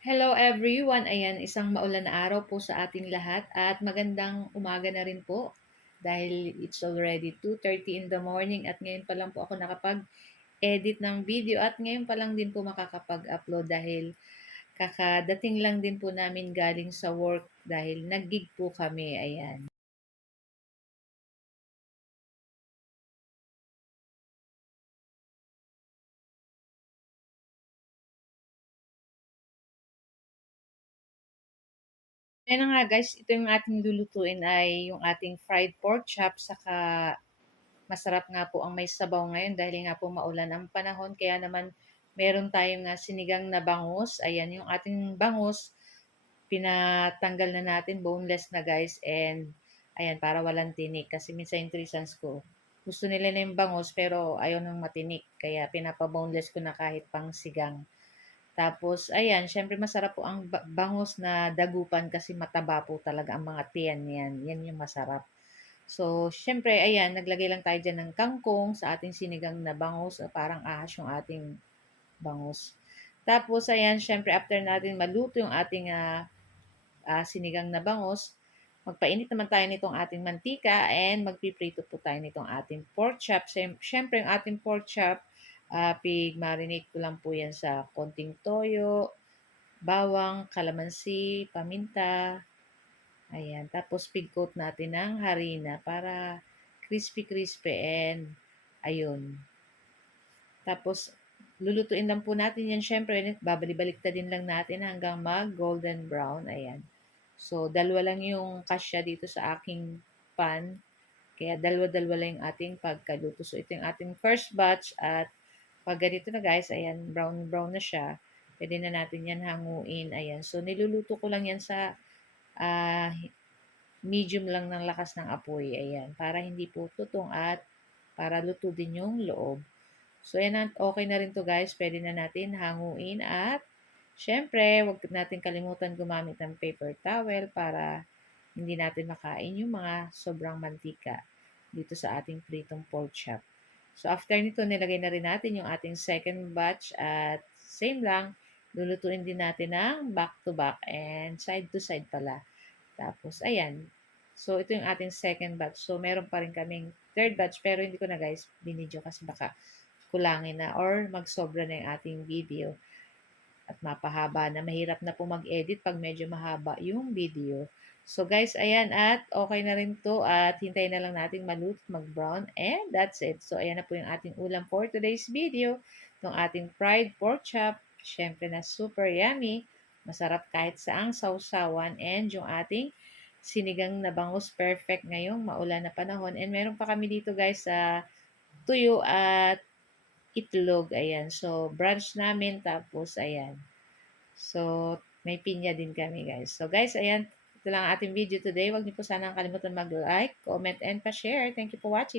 Hello everyone! Ayan, isang maulan na araw po sa ating lahat at magandang umaga na rin po dahil it's already 2:30 in the morning at ngayon pa lang po ako nakapag-edit ng video at ngayon pa lang din po makakapag-upload dahil kakadating lang din po namin galing sa work dahil nag-gig po kami. Ayan. Ayan na nga guys, ito yung ating lulutuin ay yung ating fried pork chop saka masarap nga po ang may sabaw ngayon dahil nga po maulan ang panahon. Kaya naman meron tayong sinigang na bangus. Ayan, yung ating bangus, pinatanggal na natin, boneless na guys. And ayan, para walang tinik. Kasi minsan yung trisans ko, gusto nila na yung bangus pero ayaw nang matinik. Kaya pinapa-boneless ko na kahit pang sigang. Tapos, ayan, syempre masarap po ang bangus na dagupan kasi mataba po talaga ang mga tiyan yan. Yan yung masarap. So, syempre, ayan, naglagay lang tayo dyan ng kangkong sa ating sinigang na bangus. Parang ahas yung ating bangus. Tapos, ayan, syempre, after natin maluto yung ating sinigang na bangus, magpainit naman tayo nitong ating mantika and magpiprito po tayo nitong ating pork chop. Syempre, yung ating pork chop, pig-marinate ko lang po yan sa konting toyo, bawang, kalamansi, paminta, ayan. Tapos pig-coat natin ng harina para crispy-crispy and ayun. Tapos lulutuin lang po natin yan. Syempre, babalik-baliktadin lang natin hanggang mag-golden brown. Ayan. So, dalawa lang yung kasya dito sa aking pan. Kaya dalawa-dalawa lang yung ating pagkaluto. So, ito yung ating first batch at pag ganito na guys, ayan, brown-brown na siya. Pwede na natin yan hanguin. Ayan. So, niluluto ko lang yan sa ah, medium lang ng lakas ng apoy. Ayan. Para hindi po tutong at para luto din yung loob. So, ayan na, okay na rin to guys. Pwede na natin hanguin at syempre, wag natin kalimutan gumamit ng paper towel para hindi natin makain yung mga sobrang mantika dito sa ating pritong pork chop. So, after nito, nilagay na rin natin yung ating second batch at same lang, lulutuin din natin ng back to back and side to side pala. Tapos, ayan. So, ito yung ating second batch. So, meron pa rin kaming third batch pero hindi ko na guys binidyo kasi baka kulangin na or magsobra na yung ating video at mapahaba na. Mahirap na po mag-edit pag medyo mahaba yung video. So guys, ayan at okay na rin to at hintayin na lang natin maluto, mag-brown and that's it. So ayan na po yung ating ulam for today's video. Itong ating fried pork chop. Syempre na super yummy. Masarap kahit saang sausawan and yung ating sinigang na bangus perfect ngayong maulan na panahon. And meron pa kami dito guys sa tuyo at itlog. Ayan. So, brunch namin. Tapos, ayan. So, may pinya din kami, guys. So, guys, ayan. Ito lang ang ating video today. Huwag niyo po sanang kalimutan mag-like, comment, and pa-share. Thank you for watching.